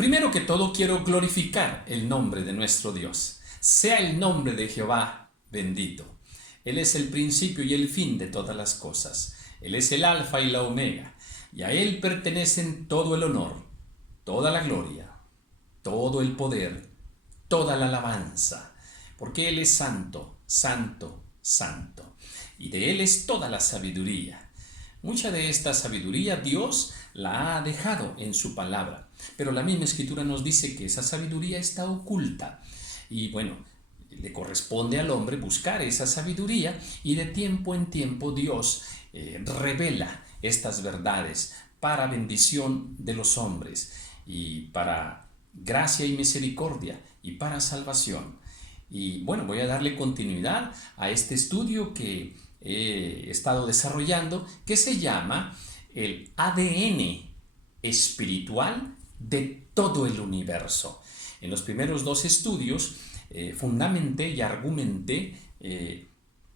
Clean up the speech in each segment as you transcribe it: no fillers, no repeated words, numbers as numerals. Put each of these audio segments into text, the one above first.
Primero que todo quiero glorificar el nombre de nuestro Dios. Sea el nombre de Jehová bendito. Él es el principio y el fin de todas las cosas. Él es el alfa y la omega. Y a Él pertenecen todo el honor, toda la gloria, todo el poder, toda la alabanza. Porque Él es santo, santo, santo. Y de Él es toda la sabiduría. Mucha de esta sabiduría Dios la ha dejado en su palabra, pero la misma Escritura nos dice que esa sabiduría está oculta. Y bueno, le corresponde al hombre buscar esa sabiduría y de tiempo en tiempo Dios revela estas verdades para bendición de los hombres y para gracia y misericordia y para salvación. Y bueno, voy a darle continuidad a este estudio que he estado desarrollando, que se llama el ADN espiritual de todo el universo. En los primeros dos estudios fundamenté y argumenté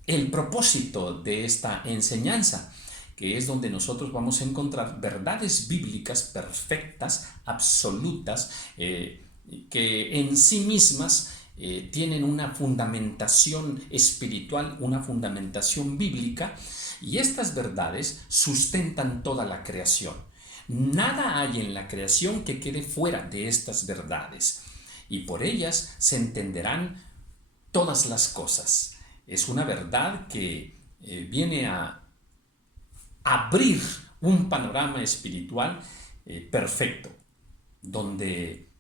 el propósito de esta enseñanza, que es donde nosotros vamos a encontrar verdades bíblicas perfectas, absolutas, que en sí mismas tienen una fundamentación espiritual, una fundamentación bíblica, y estas verdades sustentan toda la creación. Nada hay en la creación que quede fuera de estas verdades, y por ellas se entenderán todas las cosas. Es una verdad que viene a abrir un panorama espiritual perfecto, donde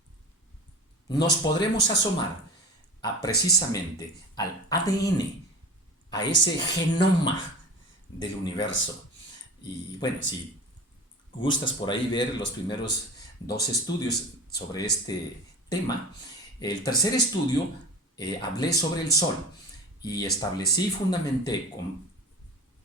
nos podremos asomar precisamente al ADN, a ese genoma del universo. Y bueno, si gustas por ahí ver los primeros dos estudios sobre este tema, el tercer estudio hablé sobre el sol y establecí y fundamenté con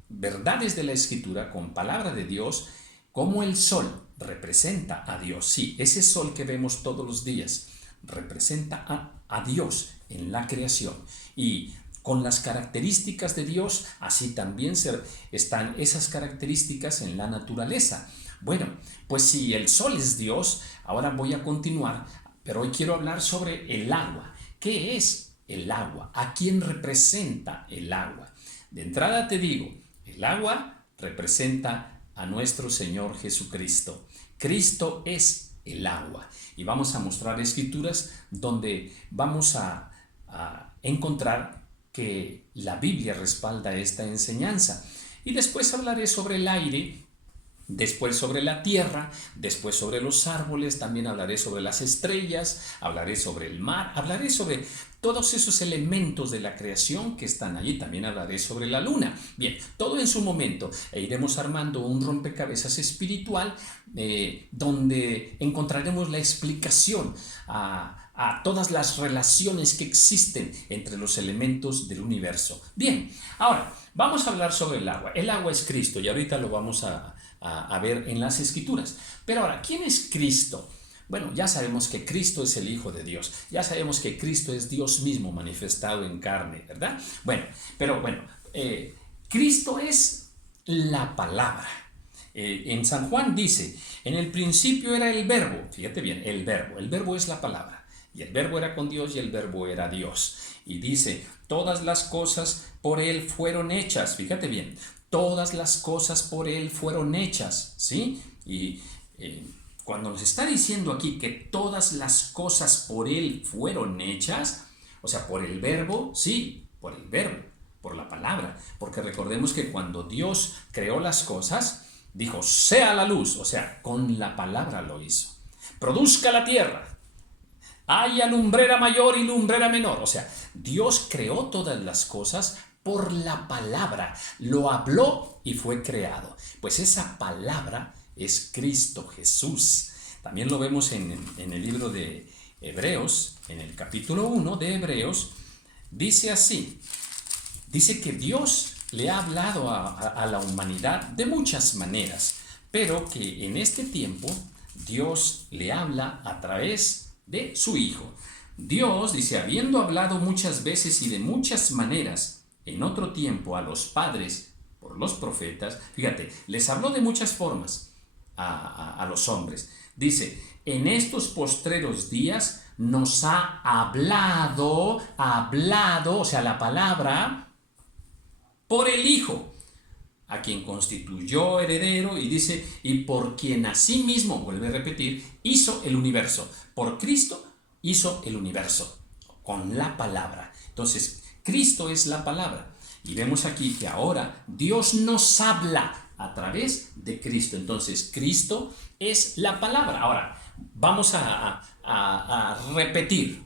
verdades de la Escritura, con palabra de Dios, cómo el sol representa a Dios. Sí, ese sol que vemos todos los días representa a Dios en la creación, y con las características de Dios, así también están esas características en la naturaleza. Bueno, pues si el sol es Dios, ahora voy a continuar, pero hoy quiero hablar sobre el agua. ¿Qué es el agua? ¿A quién representa el agua? De entrada te digo, el agua representa a nuestro Señor Jesucristo. Cristo es el agua. Y vamos a mostrar escrituras donde vamos a encontrar que la Biblia respalda esta enseñanza. Y después hablaré sobre el aire, después sobre la tierra, después sobre los árboles, también hablaré sobre las estrellas, hablaré sobre el mar, hablaré sobre todos esos elementos de la creación que están allí, también hablaré sobre la luna. Bien, todo en su momento, e iremos armando un rompecabezas espiritual donde encontraremos la explicación a todas las relaciones que existen entre los elementos del universo. Bien, ahora vamos a hablar sobre el agua. El agua es Cristo y ahorita lo vamos a ver en las Escrituras. Pero ahora, ¿quién es Cristo? Bueno, ya sabemos que Cristo es el Hijo de Dios. Ya sabemos que Cristo es Dios mismo manifestado en carne, ¿verdad? Bueno, pero bueno, Cristo es la palabra. En San Juan dice, en el principio era el verbo. Fíjate bien, el verbo es la palabra. Y el verbo era con Dios y el verbo era Dios. Y dice, todas las cosas por Él fueron hechas. Fíjate bien, todas las cosas por Él fueron hechas, ¿sí? Y cuando nos está diciendo aquí que todas las cosas por Él fueron hechas, o sea, por el verbo, sí, por el verbo, por la palabra. Porque recordemos que cuando Dios creó las cosas, dijo, sea la luz, o sea, con la palabra lo hizo. Produzca la tierra. Haya lumbrera mayor y lumbrera menor. O sea, Dios creó todas las cosas por la palabra. Lo habló y fue creado. Pues esa palabra es Cristo Jesús. También lo vemos en el libro de Hebreos, en el capítulo 1 de Hebreos. Dice así, dice que Dios le ha hablado a la humanidad de muchas maneras, pero que en este tiempo Dios le habla a través de su Hijo. Dios, dice, habiendo hablado muchas veces y de muchas maneras en otro tiempo a los padres por los profetas, fíjate, les habló de muchas formas a los hombres. Dice, en estos postreros días nos ha hablado, o sea, la palabra, por el Hijo, a quien constituyó heredero, y dice, y por quien asimismo, vuelve a repetir, hizo el universo. Por Cristo hizo el universo, con la palabra. Entonces, Cristo es la palabra. Y vemos aquí que ahora Dios nos habla a través de Cristo. Entonces, Cristo es la palabra. Ahora, vamos a repetir.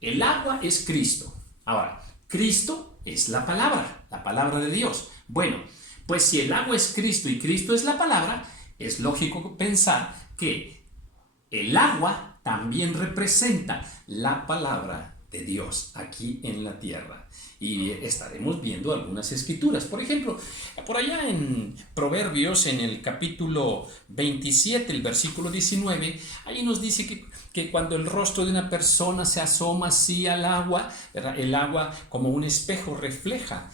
El agua es Cristo. Ahora, Cristo es la palabra de Dios. Bueno, pues si el agua es Cristo y Cristo es la palabra, es lógico pensar que el agua también representa la palabra de Dios aquí en la tierra. Y estaremos viendo algunas escrituras. Por ejemplo, por allá en Proverbios, en el capítulo 27, el versículo 19, ahí nos dice que cuando el rostro de una persona se asoma así al agua, ¿verdad? El agua como un espejo refleja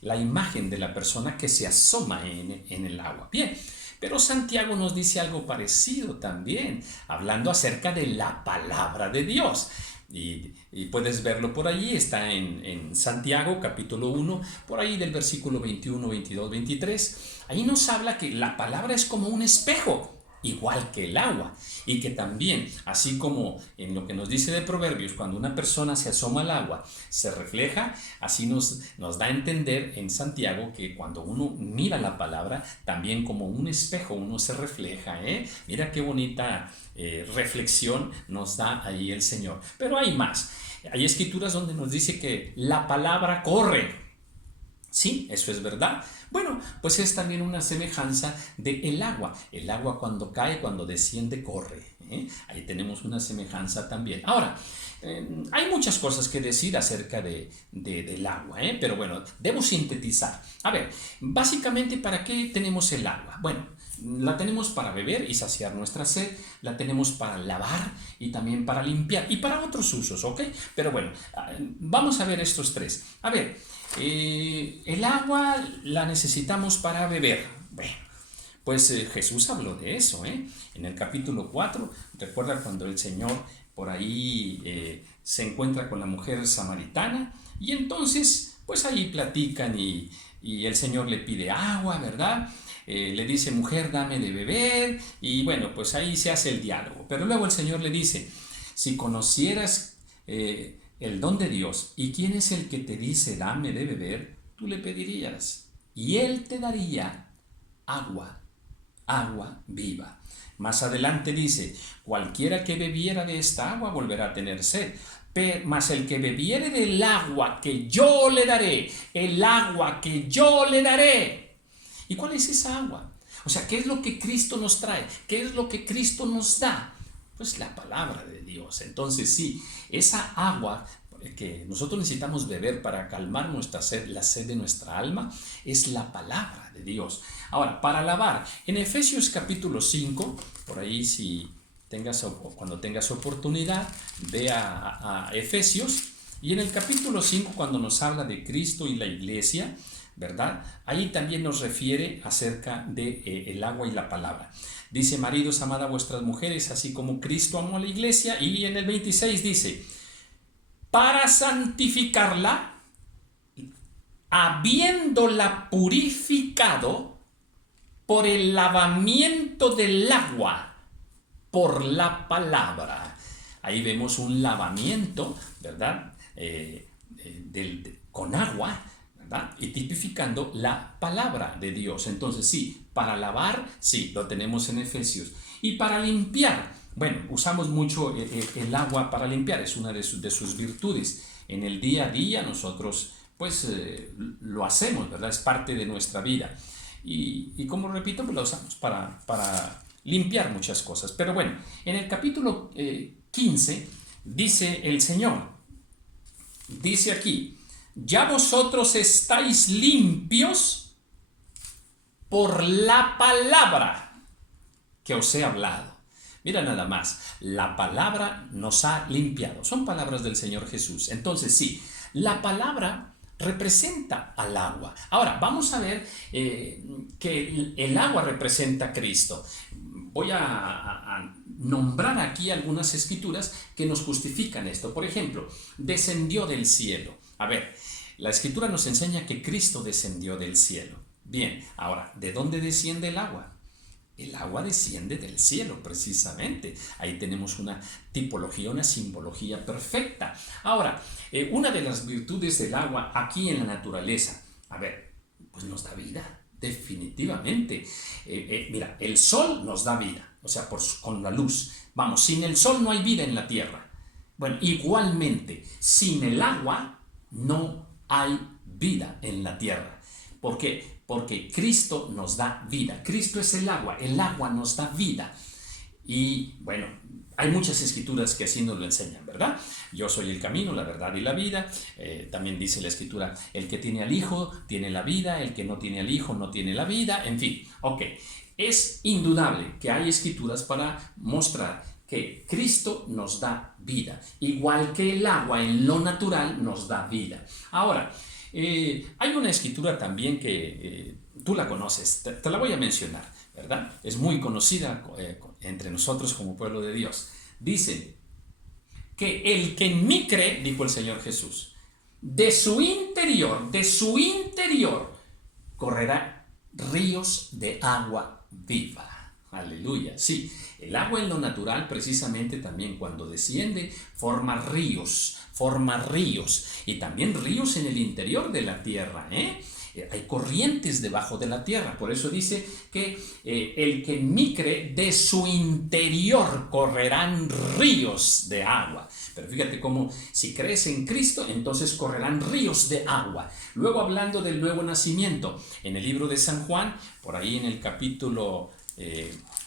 la imagen de la persona que se asoma en el agua. Bien, pero Santiago nos dice algo parecido también, hablando acerca de la palabra de Dios. Y puedes verlo por allí, está en Santiago capítulo 1, por ahí del versículo 21, 22, 23. Ahí nos habla que la palabra es como un espejo, igual que el agua, y que también, así como en lo que nos dice de Proverbios, cuando una persona se asoma al agua, se refleja, así nos da a entender en Santiago que cuando uno mira la palabra, también como un espejo uno se refleja, ¿eh? Mira qué bonita reflexión nos da ahí el Señor. Pero hay más, hay escrituras donde nos dice que la palabra corre. Sí, eso es verdad. Bueno, pues es también una semejanza del agua. El agua cuando cae, cuando desciende, corre. Ahí tenemos una semejanza también. Ahora, hay muchas cosas que decir acerca del agua, pero bueno, debo sintetizar. A ver, básicamente, ¿para qué tenemos el agua? Bueno, la tenemos para beber y saciar nuestra sed, la tenemos para lavar y también para limpiar y para otros usos, ¿ok? Pero bueno, vamos a ver estos tres. A ver, el agua la necesitamos para beber. Bueno, pues Jesús habló de eso, en el capítulo 4, recuerda cuando el Señor por ahí se encuentra con la mujer samaritana y entonces pues ahí platican y el Señor le pide agua, ¿verdad? Le dice, mujer, dame de beber, y bueno, pues ahí se hace el diálogo. Pero luego el Señor le dice, si conocieras el don de Dios y quién es el que te dice, dame de beber, tú le pedirías y Él te daría agua viva. Más adelante dice, cualquiera que bebiera de esta agua volverá a tener sed, mas el que bebiere del agua que yo le daré, el agua que yo le daré. ¿Y cuál es esa agua? O sea, ¿qué es lo que Cristo nos trae? ¿Qué es lo que Cristo nos da? Pues la palabra de Dios. Entonces sí, esa agua que nosotros necesitamos beber para calmar nuestra sed, la sed de nuestra alma, es la palabra de Dios. Ahora, para lavar, en Efesios capítulo 5, por ahí cuando tengas oportunidad, ve a Efesios, y en el capítulo 5, cuando nos habla de Cristo y la iglesia, ¿verdad? Ahí también nos refiere acerca de el agua y la palabra. Dice, maridos, amad a vuestras mujeres, así como Cristo amó a la iglesia. Y en el 26 dice, para santificarla, habiéndola purificado por el lavamiento del agua, por la palabra. Ahí vemos un lavamiento, ¿verdad? Con agua, ¿verdad? Y tipificando la palabra de Dios. Entonces sí, para lavar, sí, lo tenemos en Efesios. Y para limpiar, bueno, usamos mucho el agua para limpiar, es una de sus virtudes. En el día a día nosotros pues lo hacemos, ¿verdad? Es parte de nuestra vida. Y como repito, pues lo usamos para limpiar muchas cosas. Pero bueno, en el capítulo 15 dice el Señor, dice aquí, ya vosotros estáis limpios por la palabra que os he hablado. Mira nada más, la palabra nos ha limpiado. Son palabras del Señor Jesús. Entonces sí, la palabra representa al agua. Ahora, vamos a ver que el agua representa a Cristo. voy a nombrar aquí algunas escrituras que nos justifican esto. Por ejemplo, descendió del cielo. A ver, la escritura nos enseña que Cristo descendió del cielo. Bien, ahora, ¿de dónde desciende el agua? El agua desciende del cielo, precisamente. Ahí tenemos una tipología, una simbología perfecta. Ahora, una de las virtudes del agua aquí en la naturaleza, a ver, pues nos da vida. Definitivamente. Mira, el sol nos da vida, o sea, con la luz. Vamos, sin el sol no hay vida en la tierra. Bueno, igualmente, sin el agua no hay vida en la tierra. ¿Por qué? Porque Cristo nos da vida. Cristo es el agua nos da vida. Y bueno, hay muchas escrituras que así nos lo enseñan, ¿verdad? Yo soy el camino, la verdad y la vida. También dice la escritura, el que tiene al Hijo tiene la vida, el que no tiene al Hijo no tiene la vida. En fin, ok. Es indudable que hay escrituras para mostrar que Cristo nos da vida, igual que el agua en lo natural nos da vida. Ahora, hay una escritura también que tú la conoces, te la voy a mencionar, ¿verdad? Es muy conocida entre nosotros como pueblo de Dios. Dice que el que en mí cree, dijo el Señor Jesús, de su interior, correrá ríos de agua viva. Aleluya. Sí, el agua en lo natural precisamente también cuando desciende forma ríos y también ríos en el interior de la tierra, hay corrientes debajo de la tierra. Por eso dice que el que en mí cree, de su interior correrán ríos de agua. Pero fíjate cómo si crees en Cristo, entonces correrán ríos de agua. Luego, hablando del nuevo nacimiento, en el libro de San Juan, por ahí en el capítulo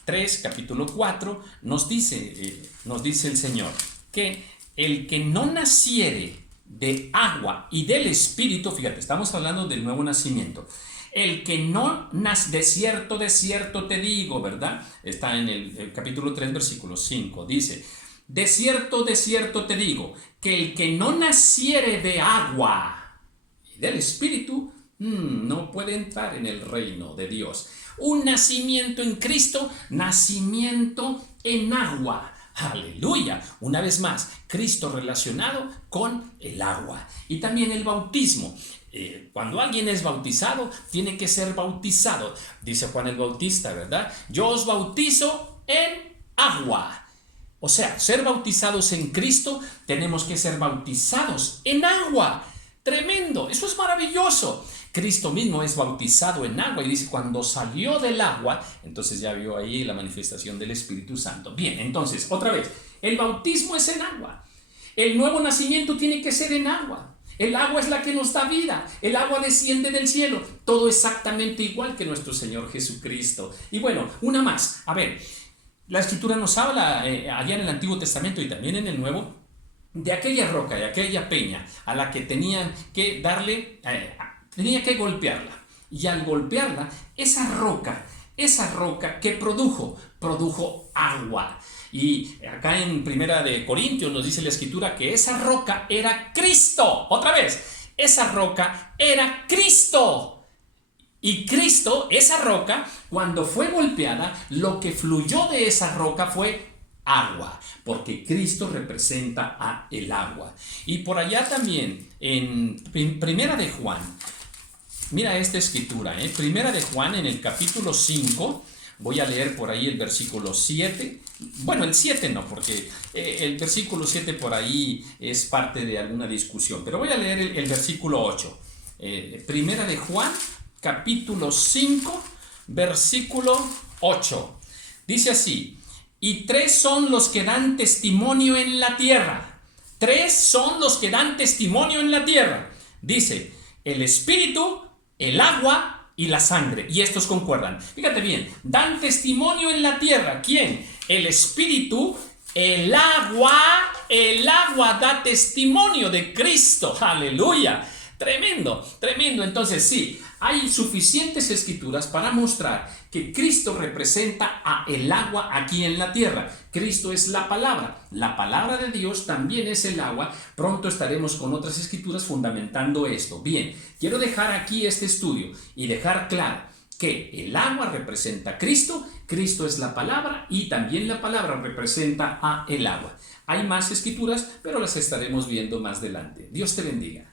3, capítulo 4, nos dice el Señor que el que no naciere de agua y del Espíritu, fíjate, estamos hablando del nuevo nacimiento. El que no nace, de cierto te digo, ¿verdad? Está en el capítulo 3, versículo 5, dice, de cierto te digo, que el que no naciere de agua y del Espíritu, no puede entrar en el reino de Dios. Un nacimiento en Cristo, nacimiento en agua. Aleluya. Una vez más, Cristo relacionado con el agua. Y también el bautismo. Cuando alguien es bautizado, tiene que ser bautizado. Dice Juan el Bautista, ¿verdad? Yo os bautizo en agua. O sea, ser bautizados en Cristo, tenemos que ser bautizados en agua. Tremendo, eso es maravilloso. Cristo mismo es bautizado en agua y dice, cuando salió del agua, entonces ya vio ahí la manifestación del Espíritu Santo. Bien, entonces, otra vez, el bautismo es en agua. El nuevo nacimiento tiene que ser en agua. El agua es la que nos da vida. El agua desciende del cielo. Todo exactamente igual que nuestro Señor Jesucristo. Y bueno, una más. A ver, la Escritura nos habla allá en el Antiguo Testamento y también en el Nuevo, de aquella roca, de aquella peña a la que tenían que darle, tenía que golpearla. Y al golpearla, esa roca que produjo agua. Y acá en Primera de Corintios nos dice la Escritura que esa roca era Cristo. Otra vez, esa roca era Cristo. Y Cristo, esa roca, cuando fue golpeada, lo que fluyó de esa roca fue agua, porque Cristo representa a el agua. Y por allá también, en Primera de Juan, mira esta escritura, Primera de Juan en el capítulo 5, voy a leer por ahí el versículo 7, bueno, el 7 no, porque el versículo 7 por ahí es parte de alguna discusión, pero voy a leer el versículo 8, Primera de Juan, capítulo 5, versículo 8, dice así, y 3 son los que dan testimonio en la tierra. 3 son los que dan testimonio en la tierra. Dice, el espíritu, el agua y la sangre. Y estos concuerdan. Fíjate bien, dan testimonio en la tierra. ¿Quién? El espíritu, el agua da testimonio de Cristo. Aleluya. Tremendo, tremendo. Entonces sí, hay suficientes escrituras para mostrar que Cristo representa a el agua aquí en la tierra. Cristo es la palabra de Dios también es el agua. Pronto estaremos con otras escrituras fundamentando esto. Bien, quiero dejar aquí este estudio y dejar claro que el agua representa a Cristo, Cristo es la palabra y también la palabra representa a el agua. Hay más escrituras, pero las estaremos viendo más adelante. Dios te bendiga.